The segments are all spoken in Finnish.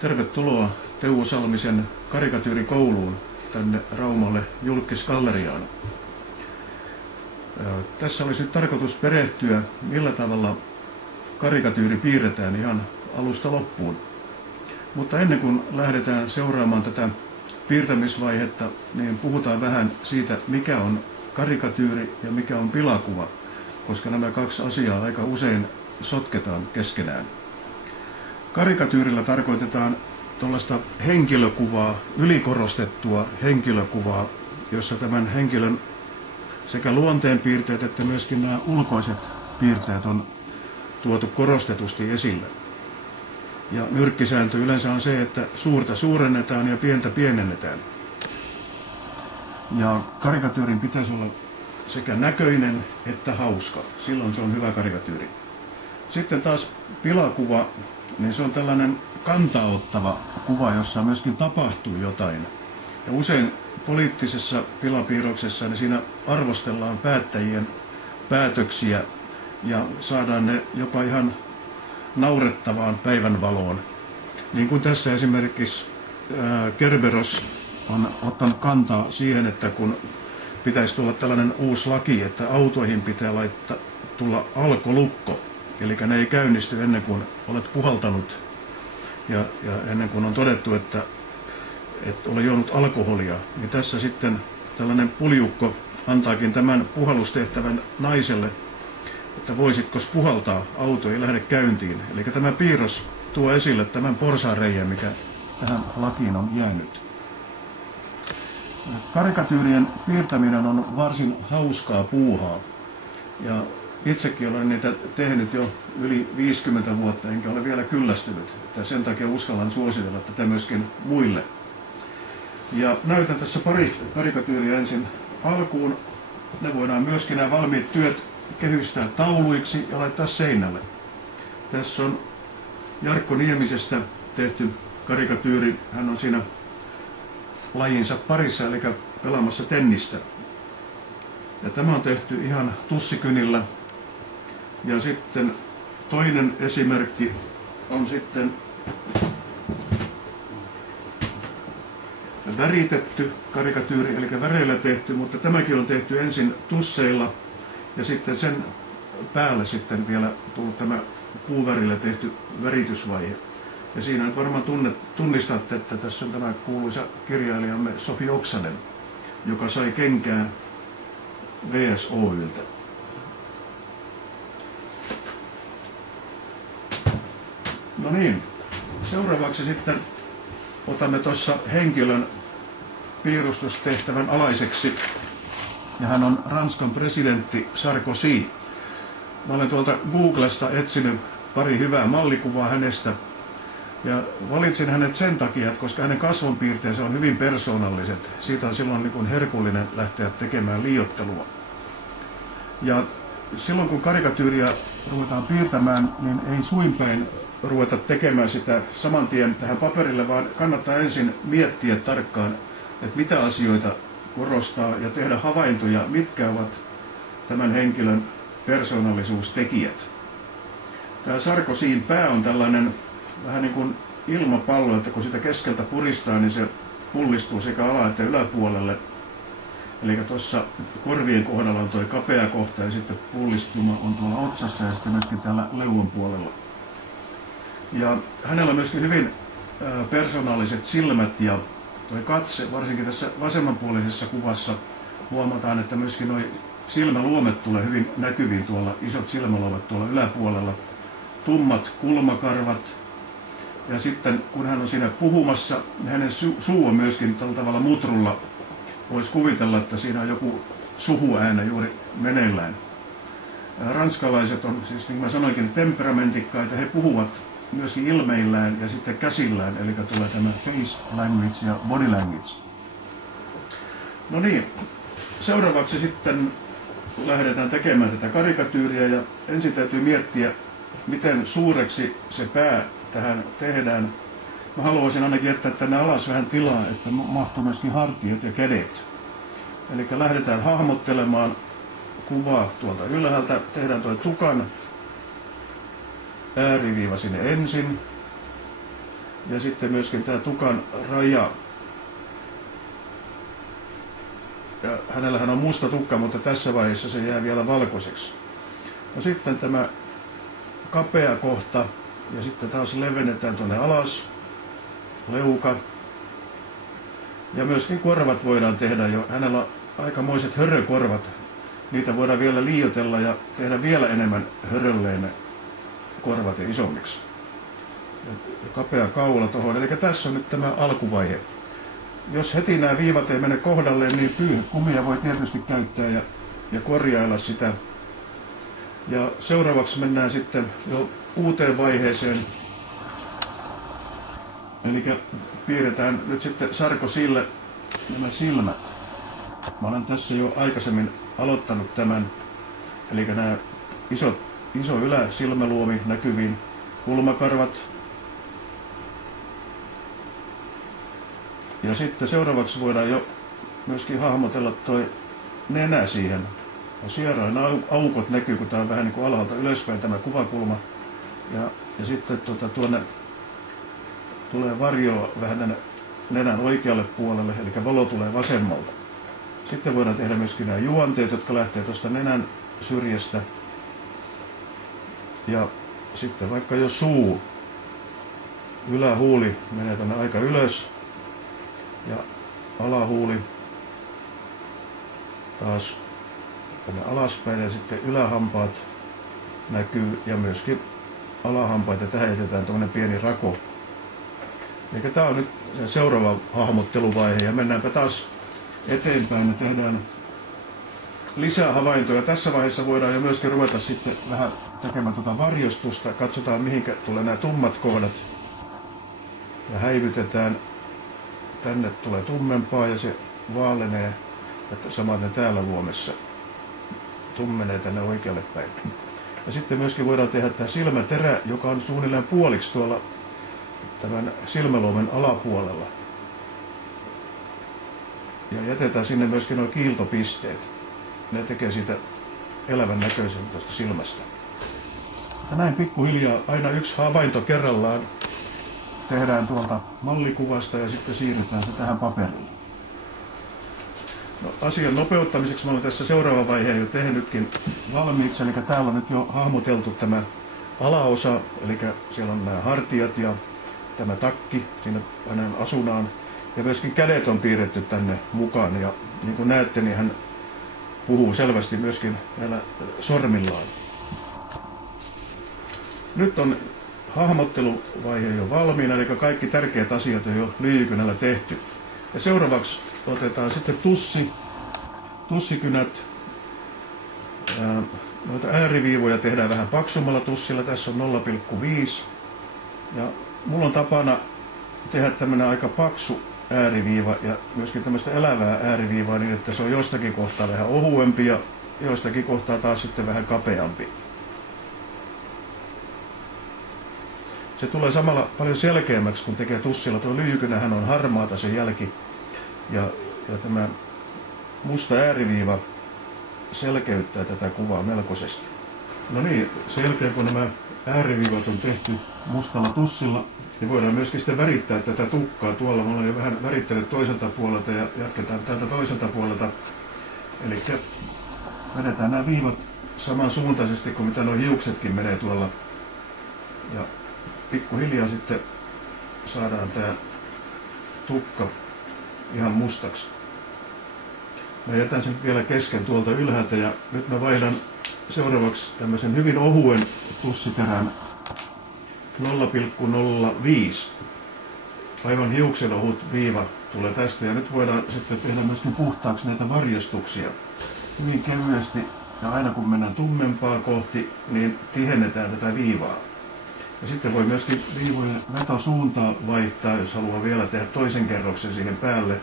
Tervetuloa Teuvo Salmisen karikatyyrikouluun tänne Raumalle Julkkisgalleriaan. Tässä olisi nyt tarkoitus perehtyä, millä tavalla karikatyyri piirretään ihan alusta loppuun. Mutta ennen kuin lähdetään seuraamaan tätä piirtämisvaihetta, niin puhutaan vähän siitä, mikä on karikatyyri ja mikä on pilakuva, koska nämä kaksi asiaa aika usein sotketaan keskenään. Karikatyyrillä tarkoitetaan tuollaista henkilökuvaa, ylikorostettua henkilökuvaa, jossa tämän henkilön sekä luonteenpiirteet että myöskin nämä ulkoiset piirteet on tuotu korostetusti esille. Ja nyrkkisääntö yleensä on se, että suurta suurennetaan ja pientä pienennetään. Ja karikatyyrin pitäisi olla sekä näköinen että hauska. Silloin se on hyvä karikatyyri. Sitten taas pilakuva, niin se on tällainen kantaottava kuva, jossa myöskin tapahtuu jotain. Ja usein poliittisessa pilapiirroksessa niin siinä arvostellaan päättäjien päätöksiä ja saadaan ne jopa ihan naurettavaan päivänvaloon. Niin kuin tässä esimerkiksi Kerberos on ottanut kantaa siihen, että kun pitäisi tulla tällainen uusi laki, että autoihin pitää tulla alkolukko, eli ne ei käynnisty ennen kuin olet puhaltanut ja ennen kuin on todettu, että ole juonut alkoholia, niin tässä sitten tällainen puljukko antaakin tämän puhallustehtävän naiselle, että voisitko puhaltaa, auto ei lähde käyntiin. Eli tämä piirros tuo esille tämän porsaanreiän, mikä tähän lakiin on jäänyt. Karikatyyrien piirtäminen on varsin hauskaa puuhaa. Ja itsekin olen niitä tehnyt jo yli 50 vuotta, enkä ole vielä kyllästynyt. Ja sen takia uskallan suositella tätä myöskin muille. Ja näytän tässä pari karikatyyriä ensin alkuun. Ne voidaan myöskin nämä valmiit työt kehystää tauluiksi ja laittaa seinälle. Tässä on Jarkko Niemisestä tehty karikatyyri. Hän on siinä lajinsa parissa, eli pelaamassa tennistä. Ja tämä on tehty ihan tussikynillä. Ja sitten toinen esimerkki on sitten väritetty karikatyyri, eli väreillä tehty, mutta tämäkin on tehty ensin tusseilla ja sitten sen päälle sitten vielä tullut tämä puuvärillä tehty väritysvaihe. Ja siinä nyt varmaan tunnistatte, että tässä on tämä kuuluisa kirjailijamme Sofi Oksanen, joka sai kenkää VSOyltä. No niin, seuraavaksi sitten otamme tuossa henkilön piirustustehtävän alaiseksi. Ja hän on Ranskan presidentti Sarkozy. Mä olen tuolta Googlesta etsinyt pari hyvää mallikuvaa hänestä. Ja valitsin hänet sen takia, että koska hänen kasvonpiirteensä on hyvin persoonalliset, siitä on silloin niin kuin herkullinen lähteä tekemään liioittelua. Ja silloin kun karikatyyriä ruvetaan piirtämään, niin ei suinpäin ruveta tekemään sitä saman tien tähän paperille, vaan kannattaa ensin miettiä tarkkaan, että mitä asioita korostaa ja tehdä havaintoja, mitkä ovat tämän henkilön persoonallisuustekijät. Tämä Sarkozyn pää on tällainen vähän niin kuin ilmapallo, että kun sitä keskeltä puristaa, niin se pullistuu sekä ala- että yläpuolelle. Eli tuossa korvien kohdalla on tuo kapea kohta ja sitten pullistuma on tuolla otsassa ja sitten myöskin täällä leuan puolella. Ja hänellä on myöskin hyvin persoonalliset silmät ja tuo katse, varsinkin tässä vasemmanpuolisessa kuvassa huomataan, että myöskin nuo silmäluomet tulee hyvin näkyviin tuolla, isot silmäluomet tuolla yläpuolella, tummat kulmakarvat ja sitten kun hän on siinä puhumassa, niin hänen suu on myöskin tällä tavalla mutrulla. Voisi kuvitella, että siinä on joku suhuääne juuri meneillään. Ranskalaiset on siis, niin kuin mä sanoinkin, temperamentikkaita, he puhuvat myöskin ilmeillään ja sitten käsillään, eli tulee tämä face language ja body language. No niin, seuraavaksi sitten lähdetään tekemään tätä karikatyyriä ja ensin täytyy miettiä, miten suureksi se pää tähän tehdään. Mä haluaisin ainakin jättää tänne alas vähän tilaa, että mahtuu myöskin hartiat ja kädet. Eli lähdetään hahmottelemaan kuvaa tuolta ylhäältä, tehdään tuo tukan ääriviiva sinne ensin. Ja sitten myöskin tämä tukan raja. Ja hänellähän on musta tukka, mutta tässä vaiheessa se jää vielä valkoiseksi. No sitten tämä kapea kohta ja sitten taas levennetään tuonne alas, leuka. Ja myöskin korvat voidaan tehdä jo. Hänellä on aikamoiset hörökorvat. Niitä voidaan vielä liioitella ja tehdä vielä enemmän hörölleen ne korvat ja isommiksi. Ja kapea kaula tuohon. Eli tässä on nyt tämä alkuvaihe. Jos heti nämä viivat ei mene kohdalleen, niin pyyhekumia voi tietysti käyttää ja korjailla sitä. Ja seuraavaksi mennään sitten jo uuteen vaiheeseen. Eli piirretään nyt sitten Sarko Sille nämä silmät. Mä olen tässä jo aikaisemmin aloittanut tämän. Eli nämä iso yläsilmäluomi näkyviin, kulmakarvat. Ja sitten seuraavaksi voidaan jo myöskin hahmotella toi nenä siihen. Sierain aukot näkyy, kun tää on vähän niin kuin alhaalta ylöspäin tämä kuvakulma. Ja sitten tuonne tulee varjoa vähän tänne nenän oikealle puolelle, eli valo tulee vasemmalta. Sitten voidaan tehdä myöskin nämä juonteet, jotka lähtee tuosta nenän syrjästä. Ja sitten vaikka jo suu, ylähuuli menee tänne aika ylös ja alahuuli taas tänne alaspäin ja sitten ylähampaat näkyy ja myöskin alahampaita. Tähän jätetään tämmöinen pieni rako. Eli tämä on nyt seuraava hahmotteluvaihe ja mennäänpä taas eteenpäin ja tehdään lisää havaintoja. Tässä vaiheessa voidaan jo myöskin ruveta sitten vähän tekemään tuota varjostusta. Katsotaan mihinkä tulee nämä tummat kohdat ja häivytetään. Tänne tulee tummempaa ja se vaalenee, että samaten täällä luomessa tummenee tänne oikealle päin. Ja sitten myöskin voidaan tehdä tämä silmäterä, joka on suunnilleen puoliksi tuolla tämän silmäluomen alapuolella. Ja jätetään sinne myöskin nuo kiiltopisteet. Ne tekee siitä elävän näköisen tuosta silmästä. Ja näin pikkuhiljaa aina yksi havainto kerrallaan tehdään tuolta mallikuvasta ja sitten siirrytään se tähän paperiin. No, asian nopeuttamiseksi mä olen tässä seuraavan vaiheen jo tehnytkin valmiiksi. Eli täällä on nyt jo hahmoteltu tämä alaosa, eli siellä on nämä hartiat ja tämä takki siinä hänen asunaan. Ja myöskin kädet on piirretty tänne mukaan ja niin kuin näette, niin hän puhuu selvästi myöskin näillä sormillaan. Nyt on hahmotteluvaihe jo valmiina, eli kaikki tärkeät asiat on jo lyijykynällä tehty. Ja seuraavaksi otetaan sitten tussikynät. Noita ääriviivoja tehdään vähän paksummalla tussilla, tässä on 0,5. Ja mulla on tapana tehdä tämmönen aika paksu ääriviiva ja myöskin tämmöistä elävää ääriviivaa niin, että se on jostakin kohtaa vähän ohuempi ja jostakin kohtaa taas sitten vähän kapeampi. Se tulee samalla paljon selkeämmäksi, kun tekee tussilla. Tuo lyijykynähän on harmaata se jälki ja tämä musta ääriviiva selkeyttää tätä kuvaa melkoisesti. No niin, sen jälkeen kun nämä ääriviivat on tehty mustalla tussilla, niin voidaan myöskin sitten värittää tätä tukkaa. Tuolla me ollaan jo vähän värittänyt toiselta puolelta ja jatketaan tältä toiselta puolelta. Eli vedetään nämä viivat samansuuntaisesti kuin mitä nuo hiuksetkin menee tuolla. Ja pikkuhiljaa sitten saadaan tämä tukka ihan mustaksi. Mä jätän sen vielä kesken tuolta ylhäältä ja nyt mä vaihdan seuraavaksi tämmöisen hyvin ohuen tussiterän 0,05. Aivan hiuksen ohut viiva tulee tästä ja nyt voidaan sitten tehdä myöskin puhtaaksi näitä varjostuksia. Hyvin kevyesti ja aina kun mennään tummempaa kohti, niin tihennetään tätä viivaa. Ja sitten voi myöskin viivojen vetosuuntaa vaihtaa, jos haluaa vielä tehdä toisen kerroksen siihen päälle.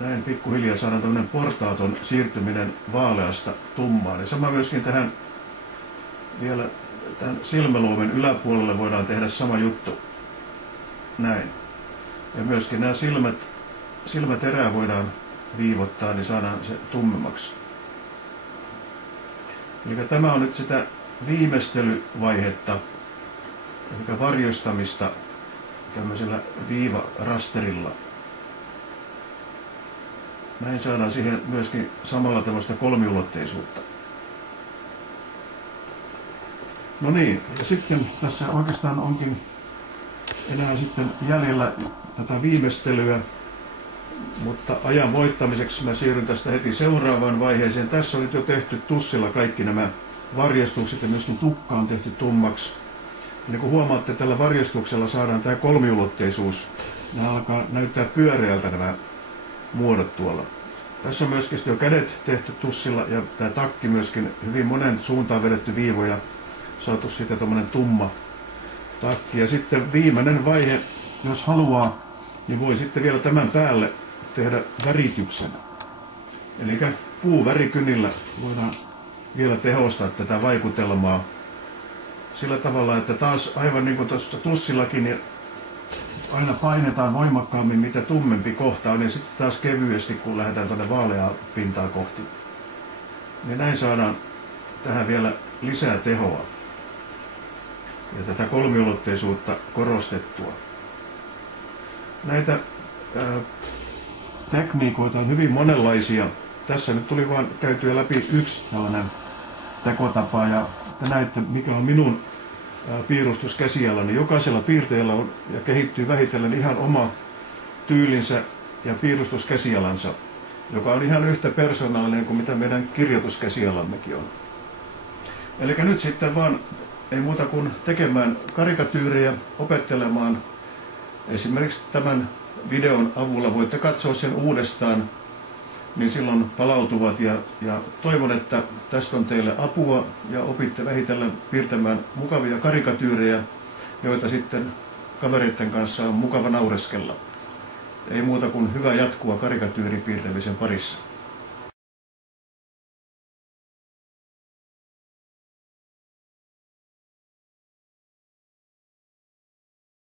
Näin pikkuhiljaa saadaan tämmöinen portaaton siirtyminen vaaleasta tummaan. Ja sama myöskin tähän vielä tämän silmäluomen yläpuolelle voidaan tehdä sama juttu. Näin. Ja myöskin nämä silmäterää voidaan viivottaa, niin saadaan se tummemmaksi. Eli tämä on nyt sitä viimeistelyvaihetta eli varjostamista tämmöisellä viivarasterilla. Näin saadaan siihen myöskin samalla tämmöistä kolmiulotteisuutta. No niin, ja sitten tässä oikeastaan onkin enää sitten jäljellä tätä viimeistelyä, mutta ajan voittamiseksi mä siirryn tästä heti seuraavaan vaiheeseen. Tässä on nyt jo tehty tussilla kaikki nämä varjostukset ja myöskin tukka on tehty tummaksi. Ja niin kuin huomaatte, tällä varjostuksella saadaan tämä kolmiulotteisuus. Nämä alkaa näyttää pyöreältä nämä muodot tuolla. Tässä on myöskin jo kädet tehty tussilla ja tämä takki myöskin hyvin monen suuntaan vedetty viivo ja saatu siitä tommonen tumma takki. Ja sitten viimeinen vaihe, jos haluaa, niin voi sitten vielä tämän päälle tehdä värityksen. Eli puuvärikynillä voidaan vielä tehostaa tätä vaikutelmaa sillä tavalla, että taas aivan niin kuin tuossa tussillakin, niin aina painetaan voimakkaammin mitä tummempi kohta on ja sitten taas kevyesti kun lähdetään tuonne vaaleaa pintaa kohti. Niin näin saadaan tähän vielä lisää tehoa ja tätä kolmiulotteisuutta korostettua. Näitä tekniikoita on hyvin monenlaisia. Tässä nyt tuli vaan käytyä läpi yksi tällainen tekotapa ja te näette mikä on minun piirustuskäsialani. Jokaisella piirteellä on ja kehittyy vähitellen ihan oma tyylinsä ja piirustuskäsialansa, joka on ihan yhtä persoonallinen kuin mitä meidän kirjoituskäsialammekin on. Eli nyt sitten vaan ei muuta kuin tekemään karikatyyrejä, opettelemaan. Esimerkiksi tämän videon avulla voitte katsoa sen uudestaan, niin silloin palautuvat ja toivon, että tästä on teille apua ja opitte vähitellen piirtämään mukavia karikatyyrejä, joita sitten kavereiden kanssa on mukava naureskella. Ei muuta kuin hyvää jatkua karikatyyrin piirtämisen parissa.